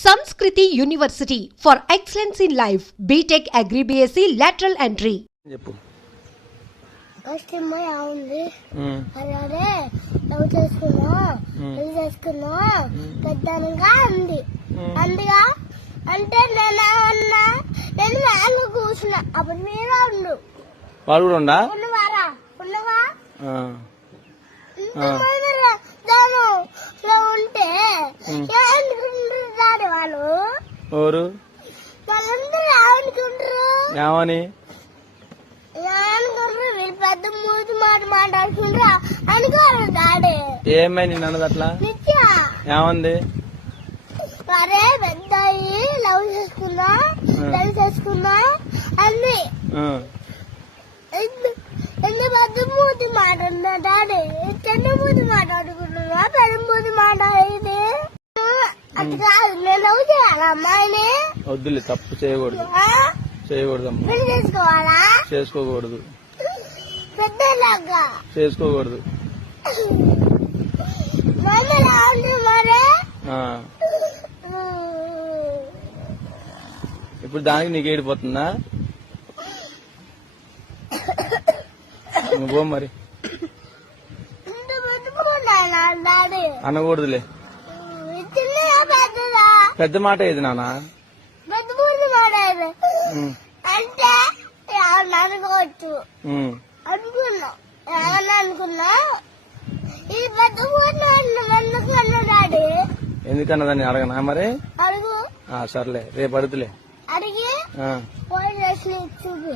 Sanskriti University for excellence in life. BTech Agri BSc lateral entry. చెప్పు. కష్టమై ఉంది అలాగే love చేసుకున్నా పెద్దగా ఉంది అందుగా అంటే నేను మ్యాంగో కూర్చున్నా అప్పుడు మీరు ఉండు వాడు కూడా ఉండా ఉండవా ఉంటే వాళ్ళు ఎవరు వాళ్ళందరూ ఏమని పెద్ద మూతి మాట మాట్లాడుకుంటా అనుకోరు డాడీ ఏమై నిన్ను అన్నది అట్లా ఏమంది అరే పెద్ద లవ్ చేసుకున్నా అన్ని పెద్ద మూతి మాట్లాడుతున్నా డాడీ చిన్న మూతి మాట్లాడుకున్నా పెద్ద మూతి మాట్లాడేది అది కాదు నేను లవ్ చేయాలా అమ్మాయిని వద్దులే తప్పు చేయకూడదు పెళ్లి చేసుకోవాలా చేసుకోకూడదు పెద్దలాగా చేసుకోకూడదు మరి ఇప్పుడు దానికి నీకు ఏడిపోతుందా పో మరి అనకూడదులే పెద్ద మాట ఏది నాన్న అంటే అనుకోవచ్చు అనుకున్నా ఈ పెద్ద డాడీ ఎందుకన్నదాన్ని అడగనా మరి అడుగు సర్లే రేపు అడుగులే అడిగి పోయి చూపి